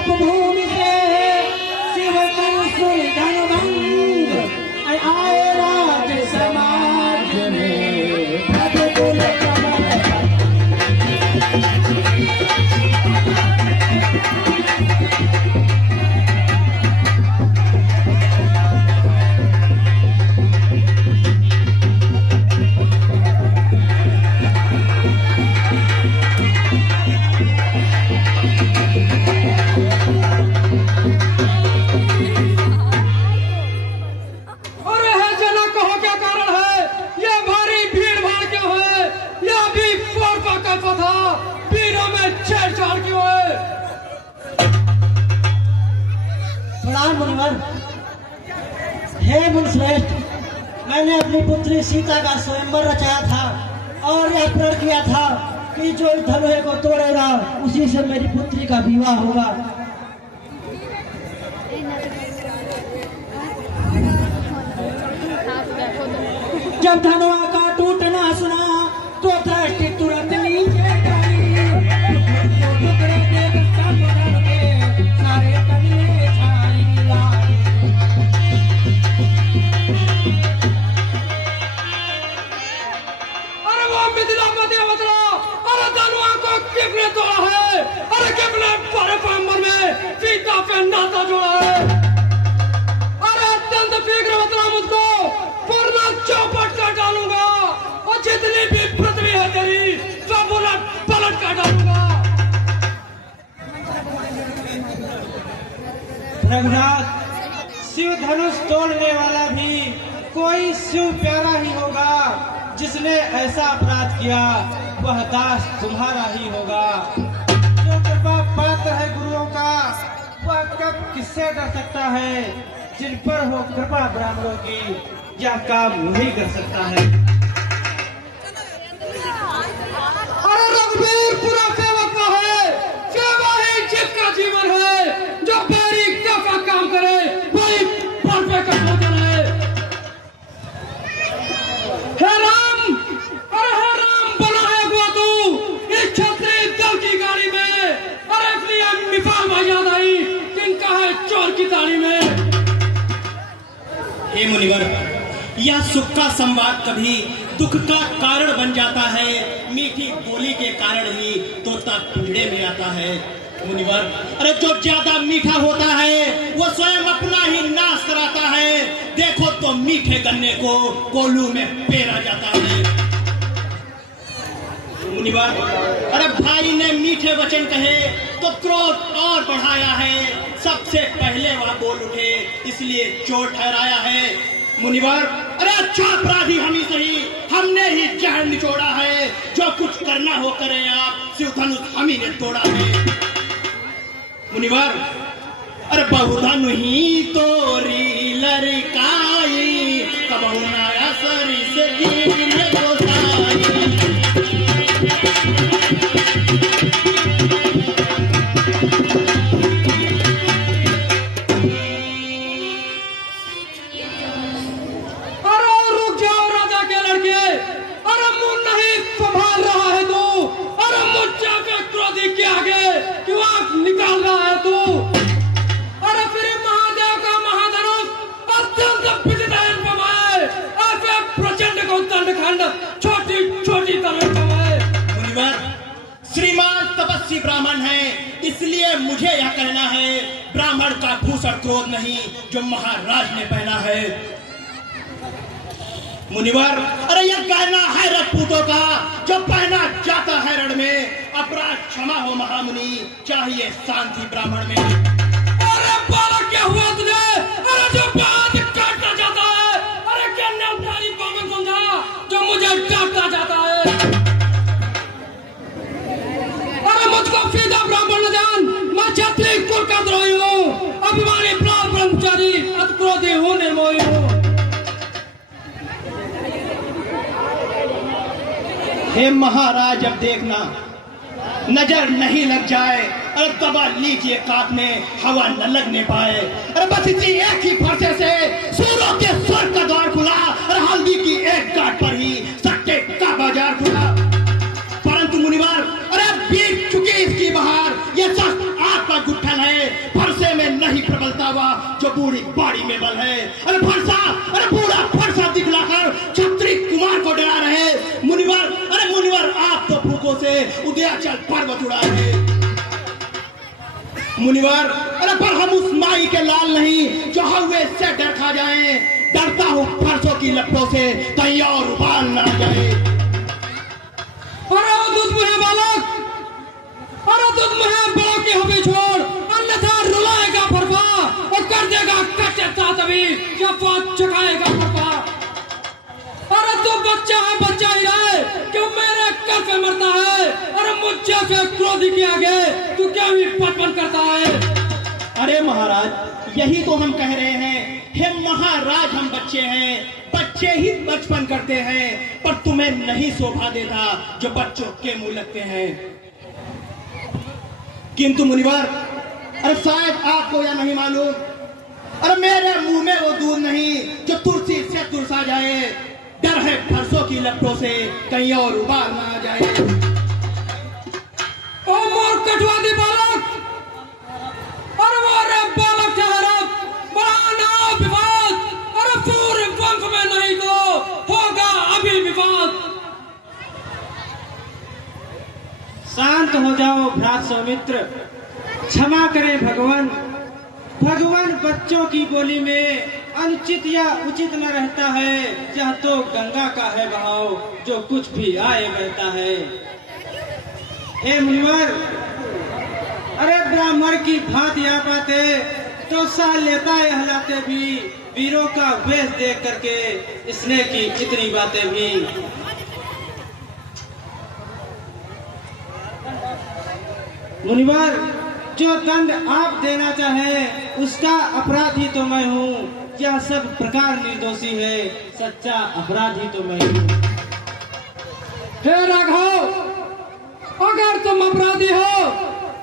पाप भूमि से शिव कंसुल धनभंग आए राज समाज में भगकुल कमल। मुनिवर, हे मुनिश्रेष्ठ, मैंने अपनी पुत्री सीता का स्वयंवर रचाया था और यह प्रण किया था कि जो इस धनुष को तोड़ेगा उसी से मेरी पुत्री का विवाह होगा। जब धनुआ का टूटना सुना तो दृष्टि तुरंत नीचे किसने तोड़ा है? अरे किसने बड़े पैगंबर में सीता पे नाता जोड़ा है? अरे अत्यंत शीघ्र बतला मुझको, वरना चौपट कर डालूंगा और जितनी भी पृथ्वी है तेरी सब उलट पलट कर डालूंगा। रघुनाथ, शिव धनुष तोड़ने वाला भी कोई शिव प्यारा ही होगा। जिसने ऐसा अपराध किया वह दास तुम्हारा ही होगा। जो कृपा पात्र है गुरुओं का वह कब किससे डर सकता है? जिन पर हो कृपा ब्राह्मणों की यह काम नहीं कर सकता है। अरे रघुवीर पूरा सेवक का है, सेवा ही जिसका जीवन है। जो बैरी का काम करे वही पर पे का भोजन है। हे राम, अरे हे राम बना है वो तू इस क्षत्रिय दल की गाड़ी में। अरे इसलिए मिसाल भाई आई जिनका है चोर की ताड़ी में। हे मुनिवर, यह सुख का संवाद कभी दुख का कारण बन जाता है। मीठी बोली के कारण ही तोता पिंजड़े में आता है। मुनिवर, अरे जो ज्यादा मीठा होता है वो स्वयं अपना ही नाश कराता है। देखो तो मीठे गन्ने को कोल्हू में पेरा जाता है। मुनिवर, अरे भाई ने मीठे वचन कहे तो क्रोध और बढ़ाया है। सबसे पहले वह बोल उठे इसलिए चोट ठहराया है। मुनिवर, अरे अच्छा अपराधी हम ही सही, हमने ही जहर निचोड़ा है। जो कुछ करना हो करे आप, शिव धनुष हम ही ने तोड़ा है। मुनिवर, अरे बहुधन ही तोरी लड़काई कबहू नाया सरी से कीने गोसाई। अरे रुक जाओ राजा के लड़के, अरे मुंह नहीं संभाल रहा है तू। अरे मुझे के क्रोधी के आगे क्यों आंख निकाल रहा है तू? अरे फिर महादेव का महाधनुष अत्यंत विजयन पवाए, ऐसे प्रचंड को दंडखंड छोटी छोटी तरह पवाए। मुनिवर, श्रीमान तपस्वी ब्राह्मण है इसलिए मुझे यह कहना है, ब्राह्मण का भूषण क्रोध नहीं जो महाराज ने पहना है। मुनिवर, अरे यह कहना है रजपूतों का जो पहना जाता है रण में। अपराध क्षमा हो महामुनि, चाहिए शांति ब्राह्मण में। अरे बालक क्या हुआ तुझे? अरे जो बात काटना चाहता है, अरे क्या न्यायकारी पागल समझा जो मुझे काटना चाहता है? अरे मुझको सीधा ब्राह्मण न जान, मैं क्षत्रिय कुल का द्रोही हूँ, अभिमानी ब्रह्मचारी, अति क्रोधी हूँ, निर्मोही हूँ। हे महाराज, अब देखना नजर नहीं लग जाए। अरे दबा लीजिए काट में हवा न लगने पाए। अरे बस इसी एक ही फरसे से सूरों के स्वर का द्वार खुला और हल्दी की एक गांठ पर ही सट्टे का बाजार खुला। परंतु मुनिवर, अरे बीत चुकी इसकी बहार, ये सख्त आग का गुत्थल है। चलता हुआ जो बूढ़ी बाड़ी में बल है। अरे फरसा, अरे बूढ़ा फरसा दिखलाकर छत्री कुमार को डरा रहे मुनिवर। अरे मुनिवर, आप तो फूकों से उदयाचल पर्वत उड़ाए मुनिवर। अरे पर हम उस माई के लाल नहीं जो हवे से डर खा जाए। डरता हूँ फरसों की लपटों से कहीं और उबाल ना जाए। अरे दूध मुहे बालक, अरे दूध मुहे बड़ों की हमें छोड़, अन्यथा रुलाएगा फरफा और कर देगा कच्चा तभी जब बात चुकाएगा फरफा। अरे तू बच्चा है, बच्चा ही रहे, क्यों मेरे कर पे मरता है। अरे मुझे से क्रोधी के आगे तू क्या भी पटपन करता है। अरे महाराज, यही तो हम कह रहे हैं, हे महाराज, हम बच्चे हैं, बच्चे ही बचपन करते हैं, पर तुम्हें नहीं शोभा देता जो बच्चों के मुंह लगते हैं। किंतु मुनिवर, अरे शायद आपको यह नहीं मालूम, अरे मेरे मुंह में वो दूध नहीं जो तुलसी से तुलसा जाए। डर है फरसों की लपटों से कहीं और उबाल ना आ जाए। ओ मोर कटवादी बालक, अरे वो रे बालक ठहरा, बड़ा ना विवाद। अरे पूरे वंश में नहीं तो होगा अभी विवाद। शांत हो जाओ भ्रात सौमित्र, क्षमा करें भगवान। भगवान बच्चों की बोली में अनुचित या उचित न रहता है। यह तो गंगा का है बहाव, जो कुछ भी आए बहता है। ए मुनिवर, अरे ब्राह्मण की भांति आप आते तो सह लेता हलाते भी, वीरों का वेश देख करके इसने की इतनी बातें भी। मुनिवर, जो दंड आप देना चाहे उसका अपराधी तो मैं हूँ। यह सब प्रकार निर्दोषी है, सच्चा अपराधी तो मैं हूँ। हे राघव, अगर तुम अपराधी हो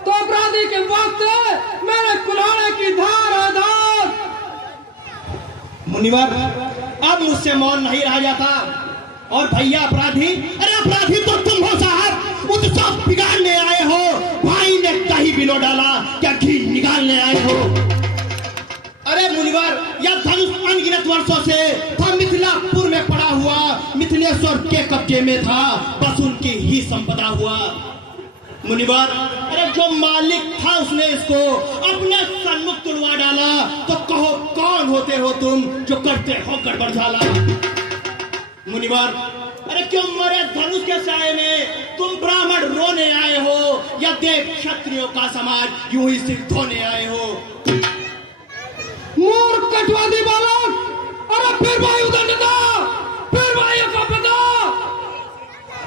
तो अपराधी के वास्ते मेरे कुल्हाड़े की धार है धार। मुनिवर, अब मुझसे मौन नहीं रहा जाता। और भैया अपराधी, अरे अपराधी तो तुम हो साहब। उत्सव बिगाड़ने आए हो, भाई ने दही बिलो डाला, क्या घी निकालने आए हो। अरे मुनिवर, यह धनुष अनगिनत वर्षों से था मिथिलापुर में पड़ा हुआ, मिथिलेश्वर के कब्जे में था, बस उनकी ही संपदा हुआ। मुनिवर, अरे जो मालिक था उसने इसको अपने सन्मुख तुड़वा डाला, तो कहो कौन होते हो तुम जो करते हो गड़बड़ झाला। मुनिवर, अरे क्यों मरे धनुष के साए में तुम ब्राह्मण रोने आए हो, या देव क्षत्रियों का समाज यूं ही सिर धोने आए हो। मूर्ख कटवादी बालक, अरे फिर भाई उदंड था, फिर भाई का पता।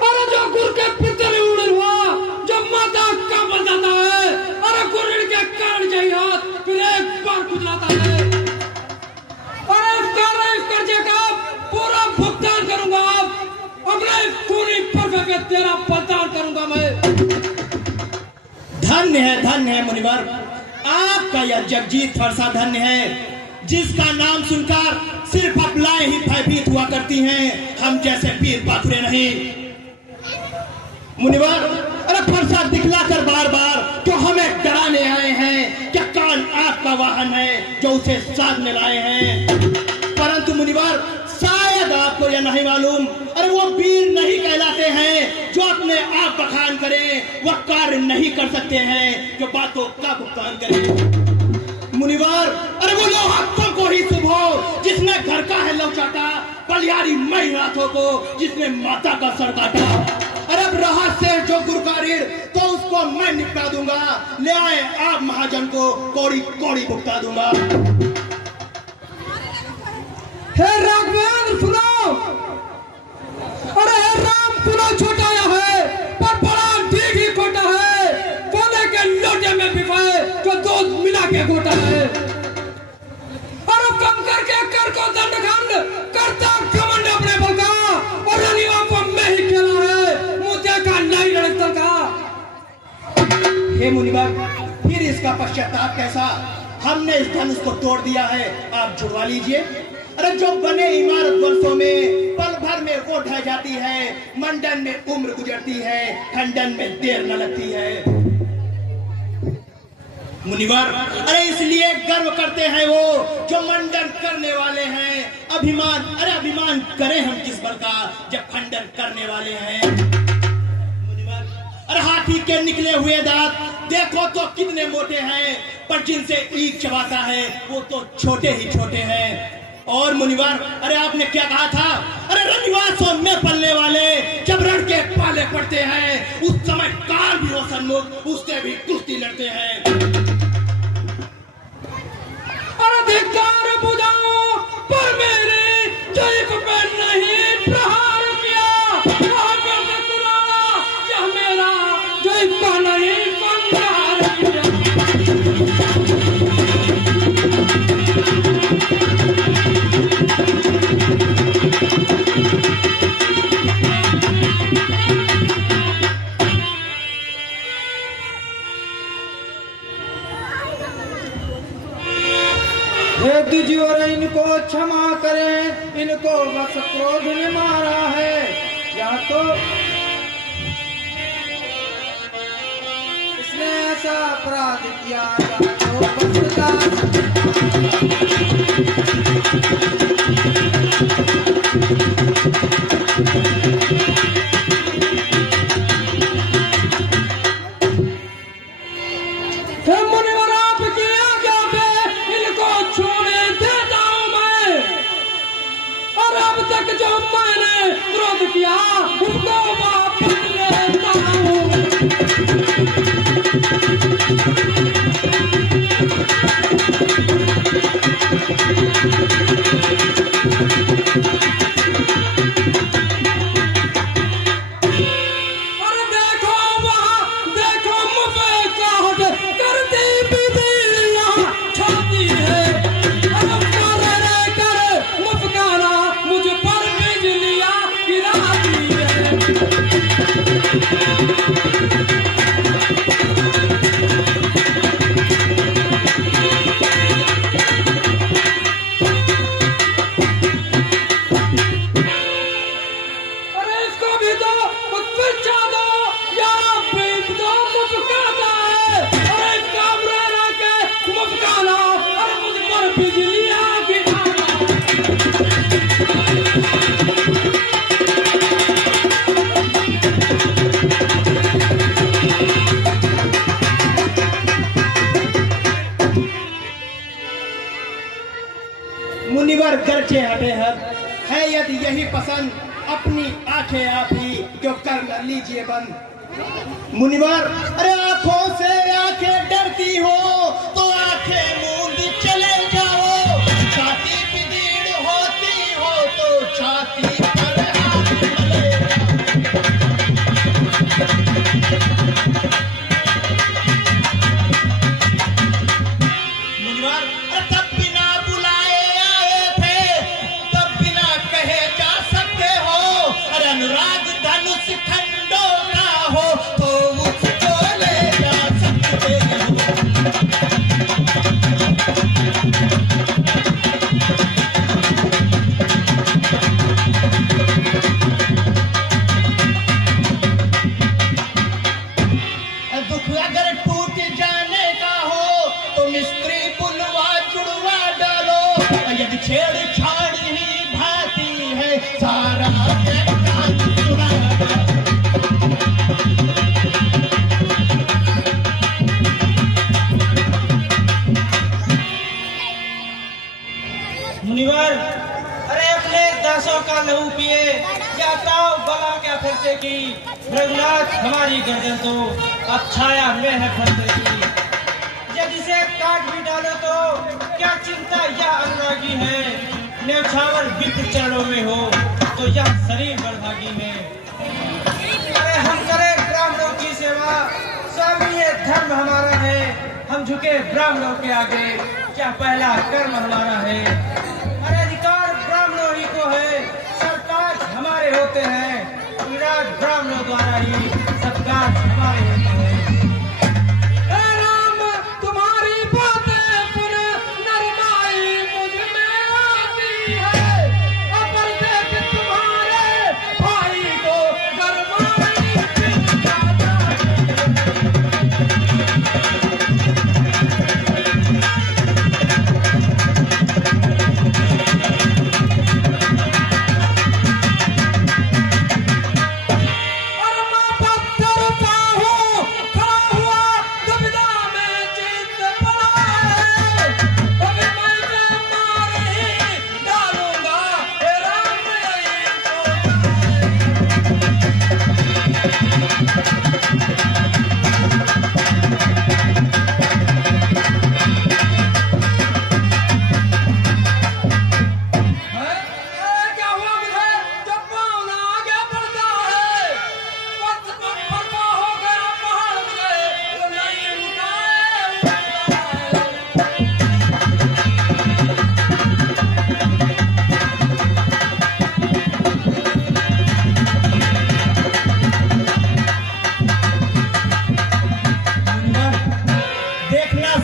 अरे जो गुर के पितर उड़ हुआ, जो माता का बन जाता है, अरे गुरुड़ के कारण जय हाथ फिर एक बार खुजलाता है। अरे कर्जे का पूरा भुगतान करूंगा, अपने खूनी पर्वे पे तेरा बलिदान करूंगा मैं। धन्य है मुनिवर, आपका यह जगजीत फरसा धन्य है, जिसका नाम सुनकर सिर्फ अबलाएं ही भयभीत हुआ करती हैं, हम जैसे वीर बाखुरे नहीं। मुनिवर, अरे फरसा दिखलाकर बार बार जो हमें डराने आए हैं, क्या कान आपका वाहन है जो उसे साधने लाए हैं। परंतु मुनिवर, शायद आपको यह नहीं मालूम, अरे वो वीर नहीं कहलाते हैं जो अपने आप बखान करें, वह कार्य नहीं कर सकते हैं जो बातों का भुगतान करें। मुनिवर, अरे वो लोहा तुमको ही शुभ हो जिसने घर का है लौचाता, बलियारी मई रातों को जिसने माता का सर काटा। अरे अब रहा से जो गुरु का ऋण तो उसको मैं निपटा दूंगा, ले आए आप महाजन को कौड़ी कौड़ी भुगता दूंगा। हे राघवेंद्र सुनो, अरे हे राम सुनो, छोटा है पर बड़ा ठीक ही खोटा है, कोने के लोटे में बिकाए जो दूध मिला के गोटा है। अरे कम करके कर को दंडखंड करता घमंड अपने बल का, और रनियों को मैं ही खेला है, मुझे का नहीं लड़कता का। हे मुनिवर, फिर इसका पश्चाताप कैसा, हमने इस धनुष को तोड़ दिया है, आप जुड़वा लीजिए। अरे जो बने इमारत वर्षों में पल भर में वो ढह जाती है, मंडन में उम्र गुजरती है, खंडन में देर न लगती है। मुनिवर, अरे इसलिए गर्व करते हैं वो जो मंडन करने वाले हैं। अभिमान करें हम किस बल का जब खंडन करने वाले हैं। मुनिवर, अरे हाथी के निकले हुए दांत देखो तो कितने मोटे हैं, पर जिनसे ईख चबाता है वो तो छोटे ही छोटे हैं। और मुनिवर, अरे आपने क्या कहा था? अरे रनिवासों में पलने वाले जब रण के पाले पड़ते हैं उस समय काल भी हो सन्मुख, उससे भी कुश्ती लड़ते हैं। अरे धिक्कार बुझाओ पर मेरे जैब पे नहीं प्रहार किया। वहाँ पर से कुराना यह मेरा जैब का नहीं पंगार किया। हे तुझी और इनको क्षमा करें, इनको बस क्रोध ने मारा है, या तो इसने ऐसा अपराध किया या तो बस मुनिवर आपकी आज्ञा पे इनको छोड़े देता हूं मैं। और अब तक जो मैंने क्रोध किया उनको वापस लेता हूं। अरे देखो वहां, देखो मुझे चाहत करती बिजलियां छाती है। अब कर मुस्काना मुझ पर बिजलियां गिराती है। अरे इसको भी दो, पिछा दो, या पीट दो, मुस्काता है। अरे इसका बुरा के मुस्काना, अरे मुझ पर बिजलियां गिराना। मुनिवर गरजे हटे है यदि यही पसंद अपनी आंखें आप ही क्यों कर लीजिए बंद। मुनिवर, अरे आंखों से आंखें डरती हो तो आंखें मूंद चले जाओ। छाती की भीड़ होती हो तो छाती पर हाथ मले जाओ। मुनिवर, अरे तब बिना बुलाए आए थे, तब बिना कहे जा सकते हो। अरे अनुराग धनुष खंडों का हो तो उसको ले जा सकते हो। दुख अगर टूट जाने का हो तो मिस्त्री पुलवा जुड़वा डालो। यदि छेड़छाड़ ही भाती है सारा काम चुरा डालो। मुनिवर, अरे अपने दासों का लहू पिए या ताव बला क्या फिरते की। रघुनाथ हमारी गर्दन तो अब छाया में है फंसे की। यदि से काट भी डालो तो क्या चिंता या अनुरागी है। न्यौछावर विप्र चरणों में हो तो यह शरीर बड़भागी है। अरे हम करें ब्राह्मणों की सेवा, स्वामी ये धर्म हमारा है। हम झुके ब्राह्मणों के आगे, क्या पहला कर्म हमारा है। अरे अधिकार ब्राह्मणों ही को है, सरताज हमारे होते हैं। विराट ब्राह्मणों द्वारा ही सब काज हमारे होते हैं। हे राम, तुम्हारी बातें पर नरमाई मुझ में आती है। अपर देख तुम्हारे भाई को गरमाई जाता है।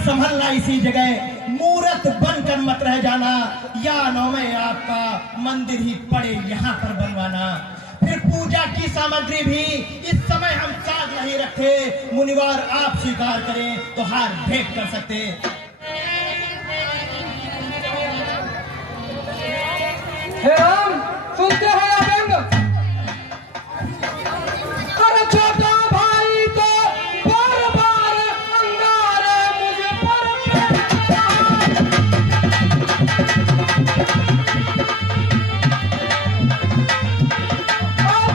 संभलना इसी जगह, मूर्त बनकर मत रह जाना, या नौ में आपका मंदिर ही पड़े यहाँ पर बनवाना। फिर पूजा की सामग्री भी इस समय हम साथ नहीं रखते, मुनिवार आप स्वीकार करें तो हार भेंट कर सकते। हे राम, सुनते हैं अभंग। अरे छोटा भाई तो बार बार अंगारे मुझे पर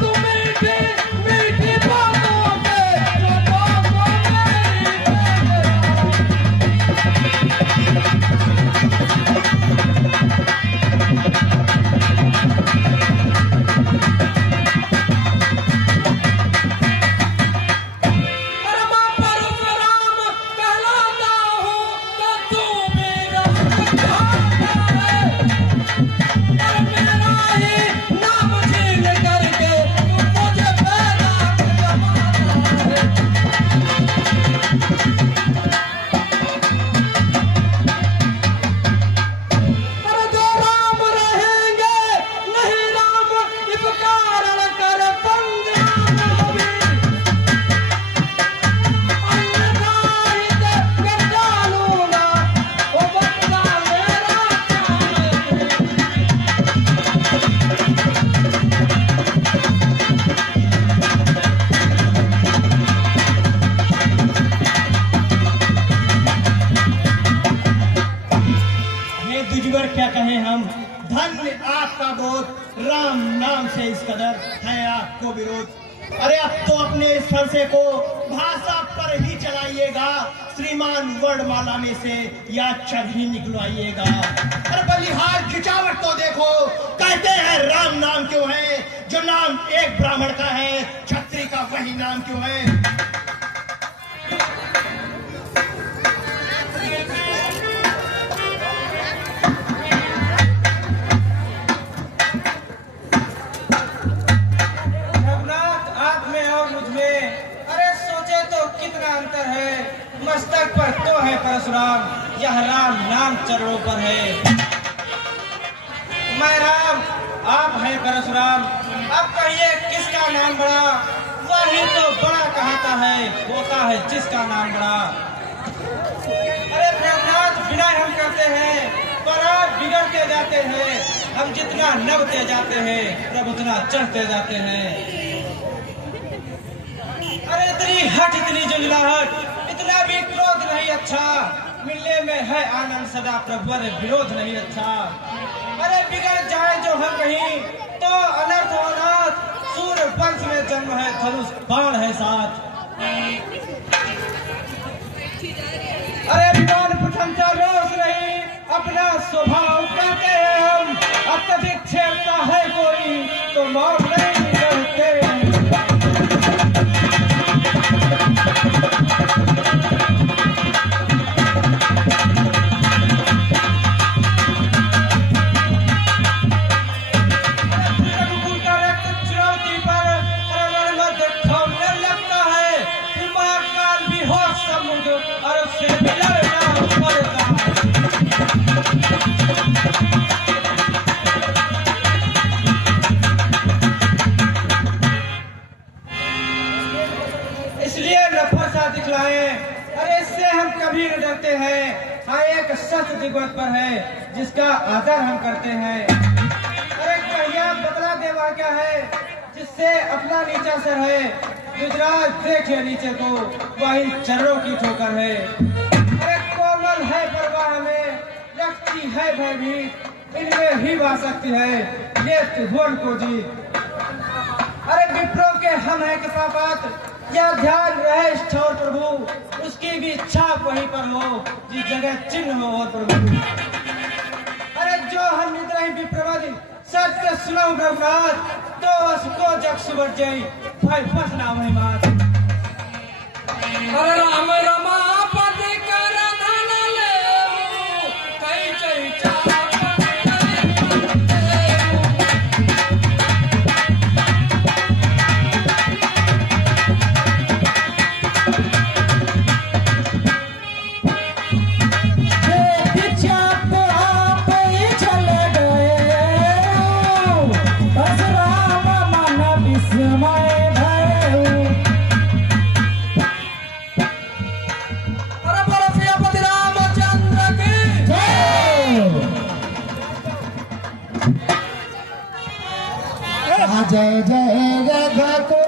तू मीठी मीठी बातों पे छोटों को अरे मैं परशुराम कहलाता हूँ तो तू मेरा कहलाता है। अरे मेरा ही नाम छीन करके तू मुझे पैदा करवाता है। अरे जो राम रहेंगे नहीं राम इस कारण कर पंजाब भी अन्यथा हित कर डालूंगा वो बदला मेरा हे दुजबर क्या कहें हम, धन्य आपका बोध, राम नाम से इस कदर है आपको विरोध। अरे अब तो अपने इस फरसे को भाषा पर ही चलाइएगा, श्रीमान वर्णमाला में से या अक्षर ही निकलवाइएगा। अरे बलिहार खिंचावट तो देखो, कहते हैं राम नाम क्यों है, जो नाम एक ब्राह्मण का है क्षत्रिय का वही नाम क्यों है। रघुनाथ, आप में और मुझ में अरे सोचे तो कितना अंतर है। मस्तक पर तो है परशुराम, यह राम नाम चरणों पर है। मैं राम, आप हैं परशुराम, अब कहिए किसका नाम बड़ा। वही तो बड़ा कहता है, होता है जिसका नाम बड़ा। अरे रघुनाथ, विनय हम करते हैं पर आप बिगड़ते जाते हैं। हम जितना नभते जाते हैं प्रभु उतना चढ़ते जाते हैं। अरे इतनी हट, इतनी जुगलाहट, इतना भी क्रोध नहीं अच्छा। मिलने में है आनंद सदा प्रभु, अरे विरोध नहीं अच्छा। अरे बिगड़ जाए जो हम कहीं तो अनर्थ हो अनाथ। सूर्य वंश में जन्म है, धनुष बाण है साथ। अरे विमान प्रशंसा रोज नहीं, अपना स्वभाव कहते हैं हम। अत्यधिक छेड़ता है कोई तो मौत नहीं करते। रघुकुल का रक्त चुनौती पर प्रबल मध्य खोलने लगता है। दिमाग काल भी हो समुद्र और उससे भी लड़ना पड़ता है। इसलिए नफरत सा दिखलाए, अरे इससे हम कभी न डरते हैं। हाँ, एक सत्य दिग्वत पर है जिसका आदर हम करते हैं। अरे कहिया बदला देवा क्या है जिससे अपना नीचा सर है। गुजरात देखे नीचे को, वही चरणों की ठोकर है। अरे कोमल है परवाह में, रखती है भयभीत, इनमें ही वास सकती है ये त्रिभुवन को जीत। अरे विप्रो के हम है कृपा पात्र, यह ध्यान रहे ठौर प्रभु, उसकी भी छाप वहीं पर हो जिस जगह चिन्ह हो और प्रभु। अरे जो हम निद्रा ही विप्रवादी सत्य सुनो रघुनाथ, तो उसको जग सुबह जाई भाई फसना वही बात। अरे राम रमापति कर धन लेऊ, कई कई चापन लेऊ। जय जय रघुकुल